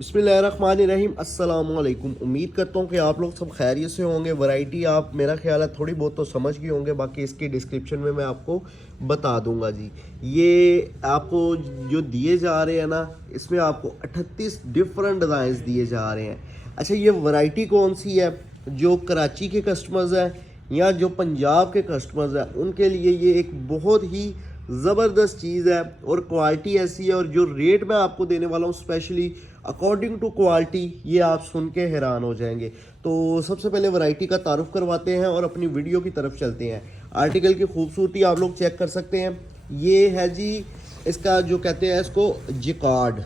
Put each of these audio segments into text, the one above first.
बिस्मिल्लाहिर्रहमानिर्रहीम। अस्सलामुअलैकुम। उम्मीद करता हूँ कि आप लोग सब खैरियत से होंगे। वैरायटी आप मेरा ख्याल है थोड़ी बहुत तो समझ गए होंगे, बाकी इसकी डिस्क्रिप्शन में मैं आपको बता दूंगा जी। ये आपको जो दिए जा रहे हैं ना, इसमें आपको 38 डिफरेंट डिज़ाइंस दिए जा रहे हैं। अच्छा, ये वैरायटी कौन सी है? जो कराची के कस्टमर्स हैं या जो पंजाब के कस्टमर्स हैं उनके लिए ये एक बहुत ही ज़बरदस्त चीज़ है और क्वालिटी ऐसी है, और जो रेट मैं आपको देने वाला हूँ स्पेशली अकॉर्डिंग टू क्वालिटी, ये आप सुन के हैरान हो जाएंगे। तो सबसे पहले वैरायटी का तारुफ करवाते हैं और अपनी वीडियो की तरफ चलते हैं। आर्टिकल की खूबसूरती आप लोग चेक कर सकते हैं। ये है जी, इसका जो कहते हैं इसको जिकार्ड,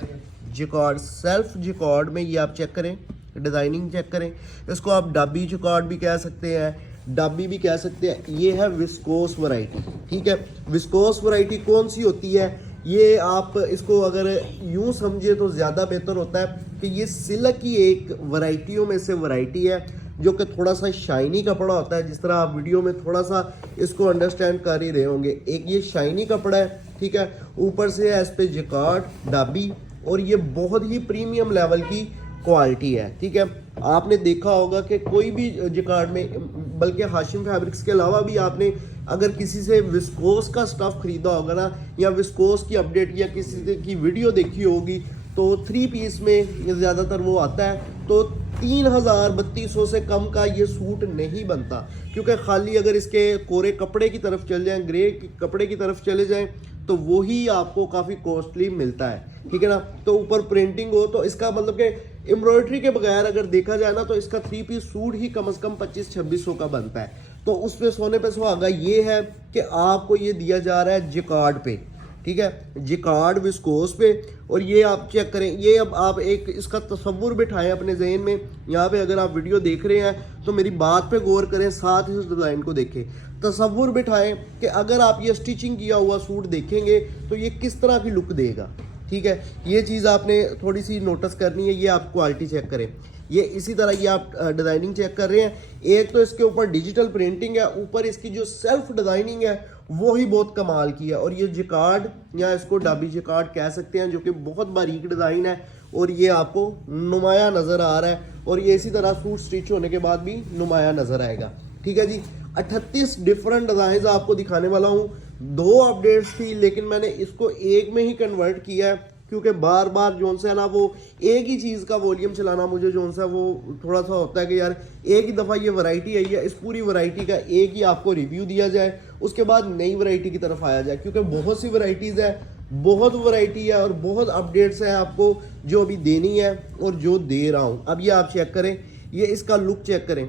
जिकार्ड सेल्फ जिकार्ड में ये आप चेक करें, डिज़ाइनिंग चेक करें। इसको आप डाबी जिकार्ड भी कह सकते हैं, डाबी भी कह सकते हैं। ये है विस्कोस वैरायटी, ठीक है। विस्कोस वैरायटी कौन सी होती है? ये आप इसको अगर यूं समझे तो ज़्यादा बेहतर होता है कि ये सिल्क की एक वैरायटियों में से वैरायटी है, जो कि थोड़ा सा शाइनी कपड़ा होता है। जिस तरह आप वीडियो में थोड़ा सा इसको अंडरस्टैंड कर ही रहे होंगे। एक ये शाइनी कपड़ा है, ठीक है। ऊपर से है इस पर जिकार्ड, डाबी, और ये बहुत ही प्रीमियम लेवल की क्वालिटी है, ठीक है। आपने देखा होगा कि कोई भी जिकार्ड में, बल्कि हाशिम फैब्रिक्स के अलावा भी आपने अगर किसी से विस्कोस का स्टफ खरीदा होगा ना, या विस्कोस की अपडेट या किसी की वीडियो देखी होगी, तो 3 पीस में ज़्यादातर वो आता है। तो 3000-3200 से कम का ये सूट नहीं बनता, क्योंकि खाली अगर इसके कोरे कपड़े की तरफ चल जाएं, ग्रे कपड़े की तरफ चले जाएं, तो वही आपको काफ़ी कॉस्टली मिलता है, ठीक है ना। तो ऊपर प्रिंटिंग हो तो इसका मतलब कि एम्ब्रॉयडरी के बगैर अगर देखा जाए ना, तो इसका 3 पीस सूट ही कम से कम 2500-2600 का बनता है। तो उस पे सोने पे सुहागा ये है कि आपको ये दिया जा रहा है जिकार्ड पे, ठीक है, जिकार्ड विस्कोस पे। और ये आप चेक करें, ये अब आप एक इसका तसव्वुर बिठाएं अपने जहन में। यहाँ पे अगर आप वीडियो देख रहे हैं तो मेरी बात पे गौर करें, साथ इस डिज़ाइन को देखें, तसव्वुर बिठाएं कि अगर आप ये स्टिचिंग किया हुआ सूट देखेंगे तो ये किस तरह की लुक देगा, ठीक है। ये चीज़ आपने थोड़ी सी नोटिस करनी है। ये आप क्वालिटी चेक करें। ये इसी तरह ये आप डिज़ाइनिंग चेक कर रहे हैं। एक तो इसके ऊपर डिजिटल प्रिंटिंग है, ऊपर इसकी जो सेल्फ डिज़ाइनिंग है वो ही बहुत कमाल की है। और ये जिकार्ड या इसको डाबी जिकार्ड कह सकते हैं, जो कि बहुत बारीक डिज़ाइन है और ये आपको नुमाया नज़र आ रहा है। और ये इसी तरह सूट स्टिच होने के बाद भी नुमाया नज़र आएगा, ठीक है जी। 38 डिफरेंट डिज़ाइन आपको दिखाने वाला हूँ। 2 अपडेट्स थी, लेकिन मैंने इसको एक में ही कन्वर्ट किया है, क्योंकि बार बार जोन सा है ना, वो एक ही चीज़ का वॉल्यूम चलाना मुझे जोन सा वो थोड़ा सा होता है कि यार एक ही दफ़ा ये वैरायटी आई है, इस पूरी वैरायटी का एक ही आपको रिव्यू दिया जाए, उसके बाद नई वैरायटी की तरफ आया जाए, क्योंकि बहुत सी वैरायटीज़ है, बहुत वैरायटी है और बहुत अपडेट्स हैं आपको जो अभी देनी है और जो दे रहा हूँ। अब ये आप चेक करें, ये इसका लुक चेक करें,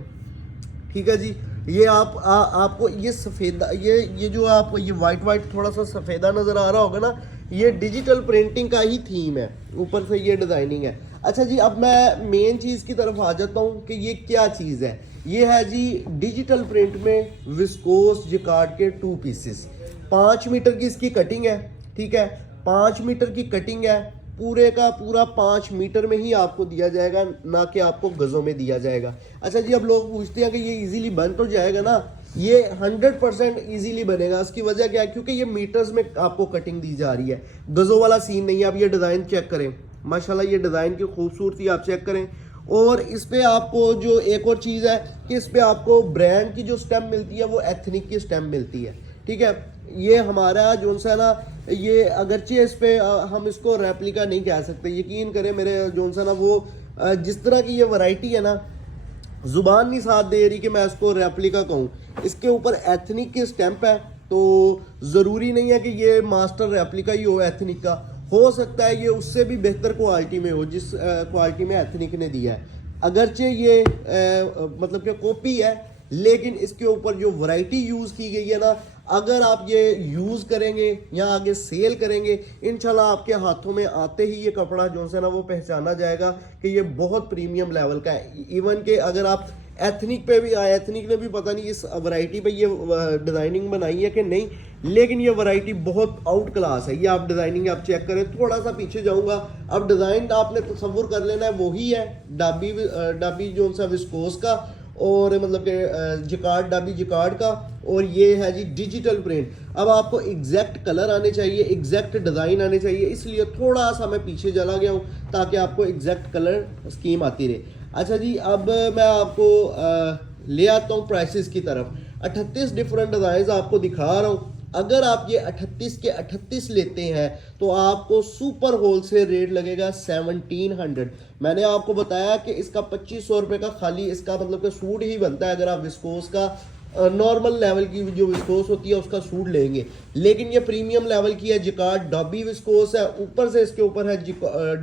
ठीक है जी। ये आपको ये सफ़ेदा, ये जो आपको ये वाइट थोड़ा सा सफ़ेदा नज़र आ रहा होगा ना, ये डिजिटल प्रिंटिंग का ही थीम है, ऊपर से ये डिज़ाइनिंग है। अच्छा जी, अब मैं मेन चीज़ की तरफ आ जाता हूँ कि ये क्या चीज़ है। ये है जी डिजिटल प्रिंट में विस्कोस जिकार्ड के 2 पीसेस। 5 मीटर की इसकी कटिंग है, ठीक है, 5 मीटर की कटिंग है। पूरे का पूरा 5 मीटर में ही आपको दिया जाएगा, ना कि आपको गज़ों में दिया जाएगा। अच्छा जी, अब लोग पूछते हैं कि ये इजीली बन तो जाएगा ना? ये 100% इजीली बनेगा। उसकी वजह क्या है? क्योंकि ये मीटर्स में आपको कटिंग दी जा रही है, गज़ों वाला सीन नहीं है। अब ये डिज़ाइन चेक करें, माशाल्लाह ये डिज़ाइन की खूबसूरती आप चेक करें। और इस पर आपको जो एक और चीज़ है कि इस पर आपको ब्रांड की जो स्टैम्प मिलती है वो एथनिक की स्टैम्प मिलती है, ठीक है। ये हमारा जो सा ना, ये अगरचे इस पे हम इसको रेप्लिका नहीं कह सकते। यकीन करें मेरे जो सा ना, वो जिस तरह की ये वैरायटी है ना, जुबान नहीं साथ दे रही कि मैं इसको रेप्लिका कहूँ। इसके ऊपर एथनिक की स्टैंप है, तो ज़रूरी नहीं है कि ये मास्टर रेप्लिका ही हो एथनिक का। हो सकता है ये उससे भी बेहतर क्वालिटी में हो जिस क्वालिटी में एथनिक ने दिया है। अगरचे ये मतलब कि कॉपी है, लेकिन इसके ऊपर जो वैरायटी यूज़ की गई है ना, अगर आप ये यूज़ करेंगे या आगे सेल करेंगे, इंशाल्लाह आपके हाथों में आते ही ये कपड़ा जो है ना वो पहचाना जाएगा कि ये बहुत प्रीमियम लेवल का है। इवन के अगर आप एथनिक पे भी आए, एथनिक ने भी पता नहीं इस वैरायटी पे ये डिज़ाइनिंग बनाई है कि नहीं, लेकिन ये वैरायटी बहुत आउट क्लास है। ये आप डिज़ाइनिंग आप चेक करें। थोड़ा सा पीछे जाऊंगा, अब डिज़ाइन आपने तसव्वुर कर लेना है, वही है डाबी जो सा विस्कोस का। और मतलब कि जिकार्ड डाबी जिकार्ड का, और ये है जी डिजिटल प्रिंट। अब आपको एग्जैक्ट कलर आने चाहिए, एग्जैक्ट डिज़ाइन आने चाहिए, इसलिए थोड़ा सा मैं पीछे चला गया हूँ ताकि आपको एग्जैक्ट कलर स्कीम आती रहे। अच्छा जी, अब मैं आपको ले आता हूँ प्राइसेस की तरफ। 38 डिफरेंट डिज़ाइन आपको दिखा रहा हूँ। अगर आप ये 38 के 38 लेते हैं तो आपको सुपर होलसेल रेट लगेगा 1700। मैंने आपको बताया कि इसका 2500 रुपये का खाली इसका मतलब कि सूट ही बनता है अगर आप विस्कोस का नॉर्मल लेवल की जो विस्कोस होती है उसका सूट लेंगे, लेकिन ये प्रीमियम लेवल की है, जिकार्ड डॉबी विस्कोस है, ऊपर से इसके ऊपर है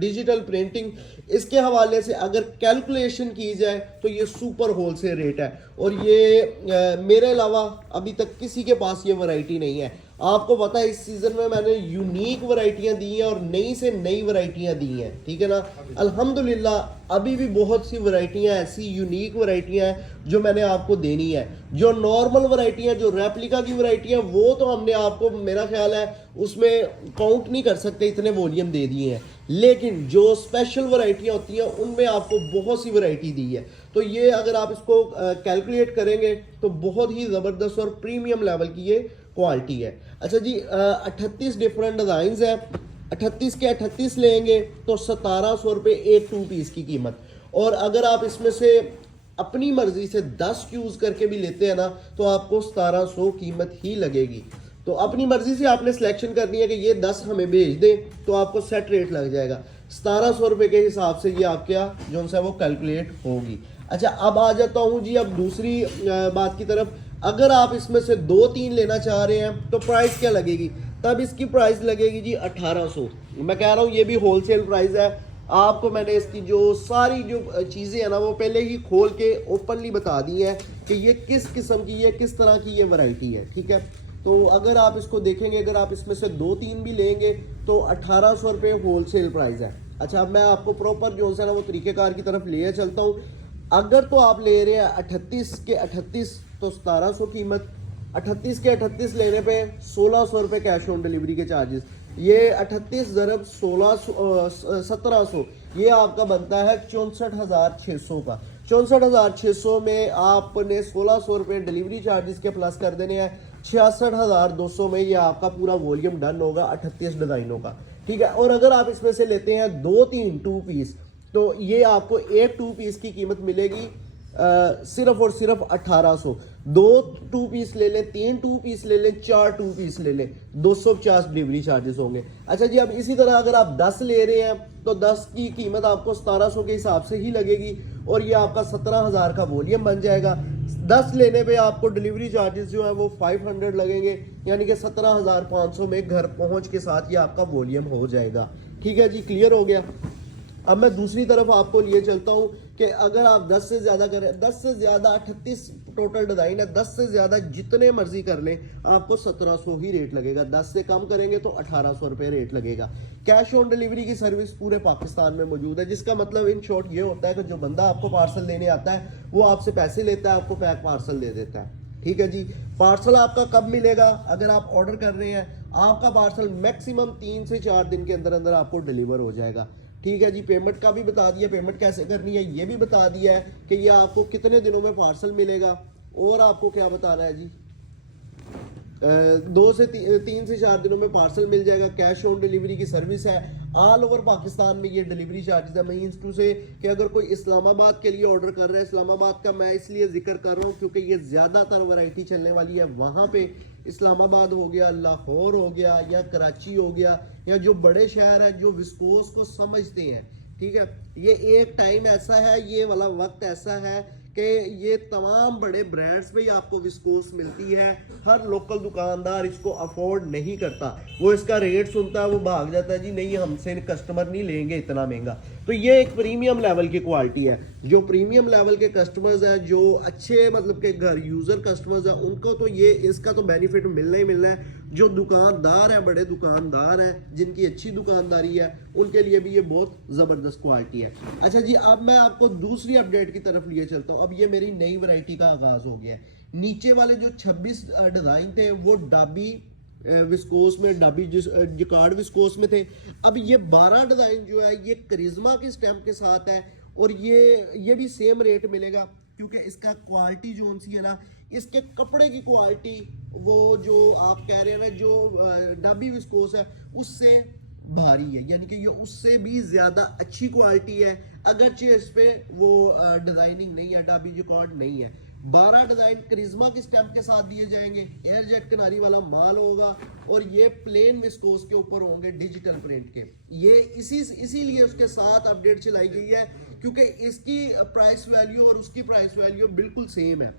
डिजिटल प्रिंटिंग। इसके हवाले से अगर कैलकुलेशन की जाए तो ये सुपर होलसेल रेट है, और ये मेरे अलावा अभी तक किसी के पास ये वैरायटी नहीं है। आपको पता है इस सीज़न में मैंने यूनिक वैरायटियां दी हैं और नई से नई वैरायटियां दी हैं, ठीक है ना। अल्हम्दुलिल्लाह अभी भी बहुत सी वैरायटियां ऐसी यूनिक वैरायटियां हैं जो मैंने आपको देनी है। जो नॉर्मल वैरायटियां, जो रेप्लिका की वैरायटियां, वो तो हमने आपको मेरा ख्याल है उसमें काउंट नहीं कर सकते, इतने वॉल्यूम दे दिए हैं। लेकिन जो स्पेशल वैरायटियां होती हैं उनमें आपको बहुत सी वैरायटी दी है, तो ये अगर आप इसको कैलकुलेट करेंगे तो बहुत ही ज़बरदस्त और प्रीमियम लेवल की ये क्वालिटी है। अच्छा जी, 38 डिफरेंट डिज़ाइन है, 38 के 38 लेंगे तो 1700 रुपये एक 2 पीस की कीमत। और अगर आप इसमें से अपनी मर्जी से 10 यूज़ करके भी लेते हैं ना तो आपको 1700 कीमत ही लगेगी। तो अपनी मर्जी से आपने सिलेक्शन करनी है कि ये 10 हमें भेज दें तो आपको सेट रेट लग जाएगा 1700 रुपये के हिसाब से, ये आपका जो सा वो कैलकुलेट होगी। अच्छा, अब आ जाता हूँ जी अब दूसरी बात की तरफ। अगर आप इसमें से 2-3 लेना चाह रहे हैं तो प्राइस क्या लगेगी? तब इसकी प्राइस लगेगी जी 1800। मैं कह रहा हूँ ये भी होलसेल प्राइस है। आपको मैंने इसकी जो सारी जो चीज़ें हैं ना वो पहले ही खोल के ओपनली बता दी है कि ये किस किस्म की, ये किस तरह की ये वैरायटी है, ठीक है। तो अगर आप इसको देखेंगे, अगर आप इसमें से 2-3 भी लेंगे तो 1800 रुपये होलसेल प्राइस है। अच्छा, अब मैं आपको प्रॉपर जो है ना वो तरीक़ेकार की तरफ ले चलता हूँ। अगर तो आप ले रहे हैं 38 के 38 तो 1700 कीमत, 38 के 38 लेने पे 1600 रुपये कैश ऑन डिलीवरी के चार्जेस, ये 38 ज़रब 1700 ये आपका बनता है 64,600 का। 64,600 में आपने 1600 रुपये डिलीवरी चार्जेस के प्लस कर देने हैं, 66,200 में ये आपका पूरा वॉल्यूम डन होगा 38 डिज़ाइनों का, ठीक है। और अगर आप इसमें से लेते हैं 2-3 2 पीस तो ये आपको एक 2 पीस की कीमत मिलेगी सिर्फ और सिर्फ 1800। 2 2 पीस ले लें, 3 2 पीस ले लें, 4 2 पीस ले लें, 250 डिलीवरी चार्जेस होंगे। अच्छा जी, अब इसी तरह अगर आप 10 ले रहे हैं तो 10 की कीमत आपको 1700 के हिसाब से ही लगेगी और ये आपका 17,000 का वॉल्यूम बन जाएगा। 10 लेने पे आपको डिलीवरी चार्जेस जो है वो 500 लगेंगे, यानी कि 17,500 में घर पहुंच के साथ ये आपका वॉल्यूम हो जाएगा, ठीक है जी। क्लियर हो गया। अब मैं दूसरी तरफ आपको लिए चलता हूँ कि अगर आप 10 से ज़्यादा करें, 10 से ज़्यादा 38 टोटल डिज़ाइन है, 10 से ज़्यादा जितने मर्जी कर लें आपको 1700 ही रेट लगेगा। 10 से कम करेंगे तो 1800 रुपये रेट लगेगा। कैश ऑन डिलीवरी की सर्विस पूरे पाकिस्तान में मौजूद है, जिसका मतलब इन शॉर्ट ये होता है कि जो बंदा आपको पार्सल लेने आता है वो आपसे पैसे लेता है, आपको पैक पार्सल दे देता है, ठीक है जी। पार्सल आपका कब मिलेगा? अगर आप ऑर्डर कर रहे हैं आपका पार्सल मैक्सिमम 3 से 4 दिन के अंदर अंदर आपको डिलीवर हो जाएगा, ठीक है जी। पेमेंट का भी बता दिया, पेमेंट कैसे करनी है ये भी बता दिया है कि ये आपको कितने दिनों में पार्सल मिलेगा। और आपको क्या बताना है जी, 2 से 3 से 4 दिनों में पार्सल मिल जाएगा। कैश ऑन डिलीवरी की सर्विस है, ऑल ओवर पाकिस्तान में ये डिलीवरी चार्जेस है। मीन्स टू से कि अगर कोई इस्लामाबाद के लिए ऑर्डर कर रहा है, इस्लामाबाद का मैं इसलिए जिक्र कर रहा हूँ क्योंकि ये ज़्यादातर वैरायटी चलने वाली है वहाँ पे। इस्लामाबाद हो गया, लाहौर हो गया, या कराची हो गया, या जो बड़े शहर हैं जो विस्कोस को समझते हैं, ठीक है। ये एक टाइम ऐसा है, ये वाला वक्त ऐसा है कि ये तमाम बड़े ब्रांड्स पे ही आपको विस्कोस मिलती है। हर लोकल दुकानदार इसको अफोर्ड नहीं करता, वो इसका रेट सुनता है वो भाग जाता है, जी नहीं हमसे कस्टमर नहीं लेंगे इतना महंगा। तो ये एक प्रीमियम लेवल की क्वालिटी है। जो प्रीमियम लेवल के कस्टमर्स हैं, जो अच्छे मतलब के घर यूज़र कस्टमर्स हैं, उनको तो ये इसका तो बेनिफिट मिलना ही मिलना है। जो दुकानदार हैं, बड़े दुकानदार हैं जिनकी अच्छी दुकानदारी है, उनके लिए भी ये बहुत ज़बरदस्त क्वालिटी है। अच्छा जी, अब मैं आपको दूसरी अपडेट की तरफ लिए चलता हूँ। अब ये मेरी नई वैरायटी का आगाज़ हो गया है। नीचे वाले जो 26 डिज़ाइन थे वो डाबी विस्कोस में, डाबी जिकार्ड विस्कोस में थे। अब ये 12 डिज़ाइन जो है ये करिश्मा के स्टैम्प के साथ है और ये भी सेम रेट मिलेगा क्योंकि इसका क्वालिटी जो सी है ना, इसके कपड़े की क्वालिटी वो जो आप कह रहे हैं ना जो डाबी विस्कोस है उससे भारी है, यानी कि ये उससे भी ज़्यादा अच्छी क्वालिटी है। अगरचे इस पे वो डिज़ाइनिंग नहीं है, डाबी जिकॉर्ड नहीं है। 12 डिज़ाइन करिश्मा के स्टैम्प के साथ दिए जाएंगे, एयर जेट किनारी वाला माल होगा और ये प्लेन विस्कोस के ऊपर होंगे डिजिटल प्रिंट के। ये इसीलिए उसके साथ अपडेट चलाई गई है क्योंकि इसकी प्राइस वैल्यू और उसकी प्राइस वैल्यू बिल्कुल सेम है,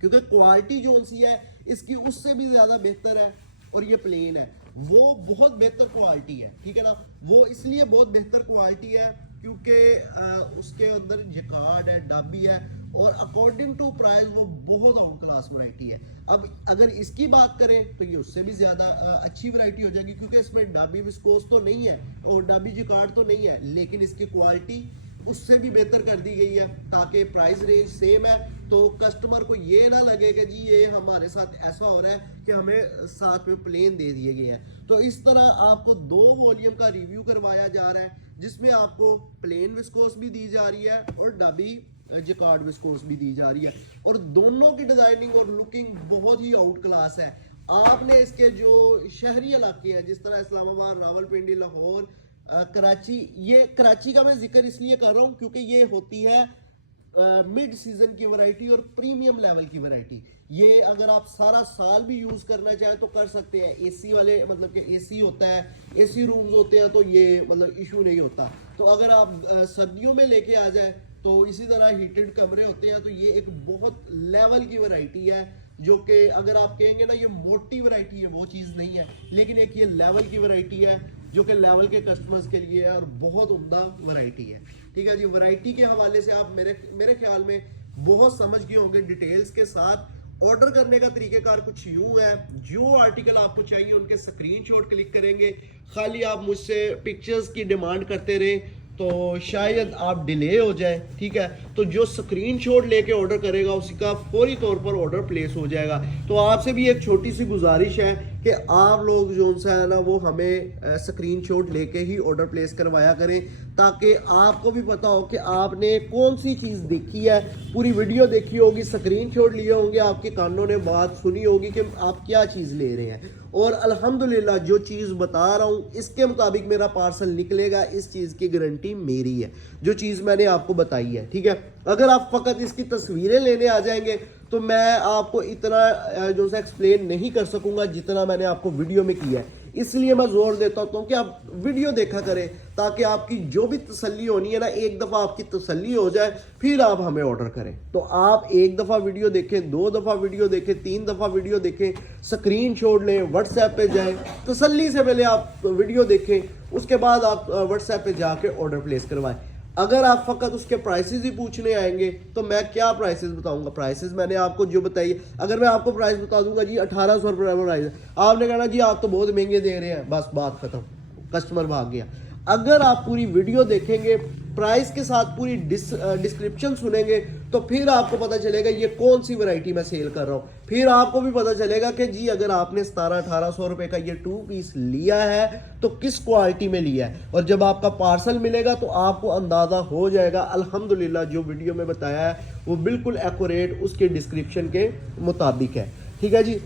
क्योंकि क्वालिटी जो सी है इसकी उससे भी ज़्यादा बेहतर है और ये प्लेन है, वो बहुत बेहतर क्वालिटी है, ठीक है ना। वो इसलिए बहुत बेहतर क्वालिटी है क्योंकि उसके अंदर जिकार्ड है, डाबी है और अकॉर्डिंग टू प्राइस वो बहुत आउट क्लास वैरायटी है। अब अगर इसकी बात करें तो ये उससे भी ज़्यादा अच्छी वैरायटी हो जाएगी क्योंकि इसमें डाबी विस्कोस तो नहीं है और डाबी जिकार्ड तो नहीं है, लेकिन इसकी क्वालिटी उससे भी बेहतर कर दी गई है ताकि प्राइस रेंज सेम है, तो कस्टमर को ये ना लगे कि जी ये हमारे साथ ऐसा हो रहा है कि हमें साथ में प्लेन दे दिए गए हैं। तो इस तरह आपको 2 वॉल्यूम का रिव्यू करवाया जा रहा है जिसमें आपको प्लेन विस्कोस भी दी जा रही है और डाबी जिकार्ड विस्कोस भी दी जा रही है, और दोनों की डिज़ाइनिंग और लुकिंग बहुत ही आउट क्लास है। आपने इसके जो शहरी इलाके हैं जिस तरह इस्लामाबाद, रावलपिंडी, लाहौर, कराची, ये कराची का मैं जिक्र इसलिए कर रहा हूँ क्योंकि ये होती है मिड सीजन की वैरायटी और प्रीमियम लेवल की वैरायटी। ये अगर आप सारा साल भी यूज़ करना चाहें तो कर सकते हैं। एसी वाले मतलब कि एसी होता है, एसी रूम्स होते हैं तो ये मतलब इशू नहीं होता। तो अगर आप सर्दियों में लेके आ जाएं तो इसी तरह हीटेड कमरे होते हैं, तो ये एक बहुत लेवल की वैरायटी है जो कि अगर आप कहेंगे ना ये मोटी वैरायटी है, वो चीज़ नहीं है, लेकिन एक ये लेवल की वैरायटी है जो कि लेवल के कस्टमर्स के लिए है और बहुत उम्दा वैरायटी है। ठीक है जी, वैरायटी के हवाले से आप मेरे ख्याल में बहुत समझ गए होंगे डिटेल्स के साथ। ऑर्डर करने का तरीक़ेकार कुछ यूँ है, जो आर्टिकल आपको चाहिए उनके स्क्रीनशॉट क्लिक करेंगे। खाली आप मुझसे पिक्चर्स की डिमांड करते रहें तो शायद आप डिले हो जाए, ठीक है। तो जो स्क्रीनशॉट लेके ऑर्डर करेगा उसी का फौरी तौर पर ऑर्डर प्लेस हो जाएगा। तो आपसे भी एक छोटी सी गुजारिश है कि आप लोग जो सा है ना वो हमें स्क्रीनशॉट लेके ही ऑर्डर प्लेस करवाया करें ताकि आपको भी पता हो कि आपने कौन सी चीज़ देखी है। पूरी वीडियो देखी होगी, स्क्रीनशॉट लिए होंगे, आपके कानों ने बात सुनी होगी कि आप क्या चीज़ ले रहे हैं, और अल्हम्दुलिल्लाह जो चीज़ बता रहा हूँ इसके मुताबिक मेरा पार्सल निकलेगा, इस चीज़ की गारंटी मेरी है जो चीज़ मैंने आपको बताई है, ठीक है। अगर आप फ़कत इसकी तस्वीरें लेने आ जाएंगे तो मैं आपको इतना जो सा एक्सप्लेन नहीं कर सकूंगा जितना मैंने आपको वीडियो में किया है। इसलिए मैं ज़ोर देता हूँ कि आप वीडियो देखा करें ताकि आपकी जो भी तसल्ली होनी है ना, एक दफ़ा आपकी तसल्ली हो जाए फिर आप हमें ऑर्डर करें। तो आप एक दफ़ा वीडियो देखें, 2 दफ़ा वीडियो देखें, 3 दफ़ा वीडियो देखें, स्क्रीनशॉट लें, व्हाट्सएप पे जाएं, तसल्ली से पहले आप वीडियो देखें, उसके बाद आप व्हाट्सएप पे जाके ऑर्डर प्लेस करवाएं। अगर आप फ़कत उसके प्राइसेस ही पूछने आएंगे तो मैं क्या प्राइसेस बताऊंगा। प्राइसेस मैंने आपको जो बताई, अगर मैं आपको प्राइस बता दूंगा जी 1800 रुपये प्राइस, आपने कहना जी आप तो बहुत महंगे दे रहे हैं, बस बात ख़त्म, कस्टमर भाग गया। अगर आप पूरी वीडियो देखेंगे, प्राइस के साथ पूरी डिस्क्रिप्शन सुनेंगे तो फिर आपको पता चलेगा ये कौन सी वैरायटी मैं सेल कर रहा हूँ। फिर आपको भी पता चलेगा कि जी अगर आपने 1700-1800 रुपये का ये 2 पीस लिया है तो किस क्वालिटी में लिया है, और जब आपका पार्सल मिलेगा तो आपको अंदाज़ा हो जाएगा। अल्हम्दुलिल्लाह जो वीडियो में बताया है वो बिल्कुल एक्यूरेट उसके डिस्क्रिप्शन के मुताबिक है, ठीक है जी।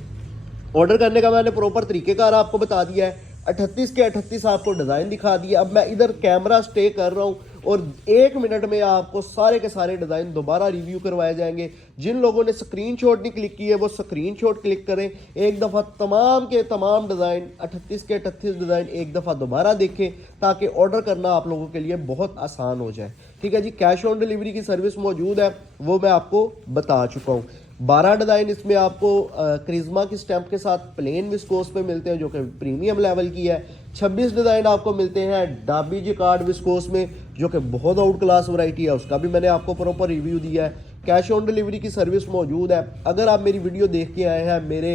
ऑर्डर करने का मैंने प्रॉपर तरीक़ेकार आपको बता दिया है। 38 के 38 आपको डिज़ाइन दिखा दिया। अब मैं इधर कैमरा स्टे कर रहा हूँ और 1 मिनट में आपको सारे के सारे डिज़ाइन दोबारा रिव्यू करवाए जाएंगे। जिन लोगों ने स्क्रीनशॉट नहीं क्लिक किए वो स्क्रीनशॉट क्लिक करें, एक दफ़ा तमाम के तमाम डिज़ाइन 38 के 38 डिज़ाइन एक दफ़ा दोबारा देखें ताकि ऑर्डर करना आप लोगों के लिए बहुत आसान हो जाए, ठीक है जी। कैश ऑन डिलीवरी की सर्विस मौजूद है, वो मैं आपको बता चुका हूँ। 12 डिज़ाइन इसमें आपको करिश्मा की स्टैम्प के साथ प्लेन विस्कोस पे मिलते हैं जो कि प्रीमियम लेवल की है। 26 डिज़ाइन आपको मिलते हैं डाबी जिकार्ड विस्कोस में जो कि बहुत आउट क्लास वैरायटी है, उसका भी मैंने आपको प्रॉपर रिव्यू दिया है। कैश ऑन डिलीवरी की सर्विस मौजूद है। अगर आप मेरी वीडियो देख के आए हैं मेरे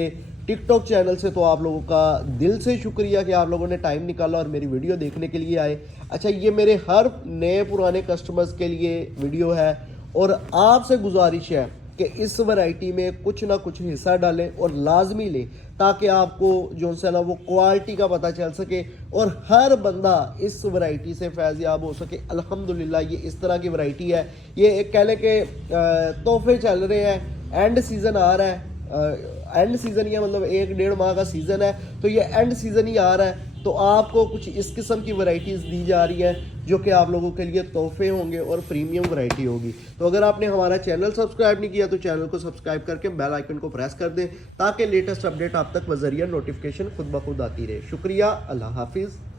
टिकटॉक चैनल से तो आप लोगों का दिल से शुक्रिया कि आप लोगों ने टाइम निकाला और मेरी वीडियो देखने के लिए आए। अच्छा, ये मेरे हर नए पुराने कस्टमर्स के लिए वीडियो है और आपसे गुजारिश है कि इस वैरायटी में कुछ ना कुछ हिस्सा डालें और लाजमी लें, ताकि आपको जो है ना वो क्वालिटी का पता चल सके और हर बंदा इस वैरायटी से फैज़याब हो सके। अल्हम्दुलिल्लाह ये इस तरह की वैरायटी है। ये एक कह लें कि तोहफे चल रहे हैं, एंड सीज़न आ रहा है, एंड सीज़न या मतलब 1-1.5 माह का सीज़न है, तो ये एंड सीज़न ही आ रहा है, तो आपको कुछ इस किस्म की वैरायटीज़ दी जा रही हैं जो कि आप लोगों के लिए तोहफे होंगे और प्रीमियम वैरायटी होगी। तो अगर आपने हमारा चैनल सब्सक्राइब नहीं किया तो चैनल को सब्सक्राइब करके बेल आइकन को प्रेस कर दें, ताकि लेटेस्ट अपडेट आप तक बज़रिया नोटिफिकेशन खुद ब खुद आती रहे। शुक्रिया, अल्लाह हाफिज़।